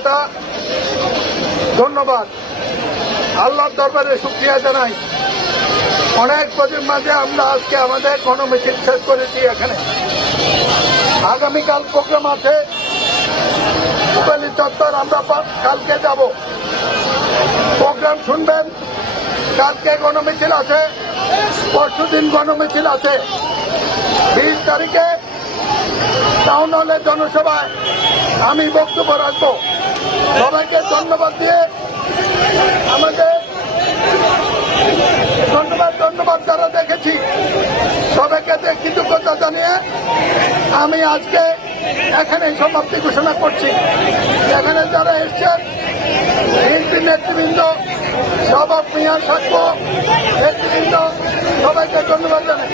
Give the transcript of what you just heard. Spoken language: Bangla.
কথা ধন্যবাদ, আল্লাহর দরবারে শুকরিয়া জানাই। অনেক প্রজন্ম মাঝে আমরা আজকে আমাদের গণমিছিল শেষ করেছি। এখানে আগামীকাল প্রোগ্রাম আছে পুবালি চত্বর, আমরা কালকে যাব, প্রোগ্রাম শুনবেন। কালকে গণমিছিল আছে, পরশুদিন গণমিছিল আছে, 20 তারিখে টাউন হলে জনসভায় আমি বক্তব্য রাখবো। সবাইকে ধন্যবাদ দিয়ে আমাদের ধন্যবাদ যারা দেখেছি সবাইকে কৃতজ্ঞতা জানিয়ে আমি আজকে এখানে সমাপ্তি ঘোষণা করছি। এখানে যারা এসছেন বিএনপি নেতৃবৃন্দ, সভা মিয়া সাক্ষ্য নেতৃবৃন্দ, সবাইকে ধন্যবাদ জানাই।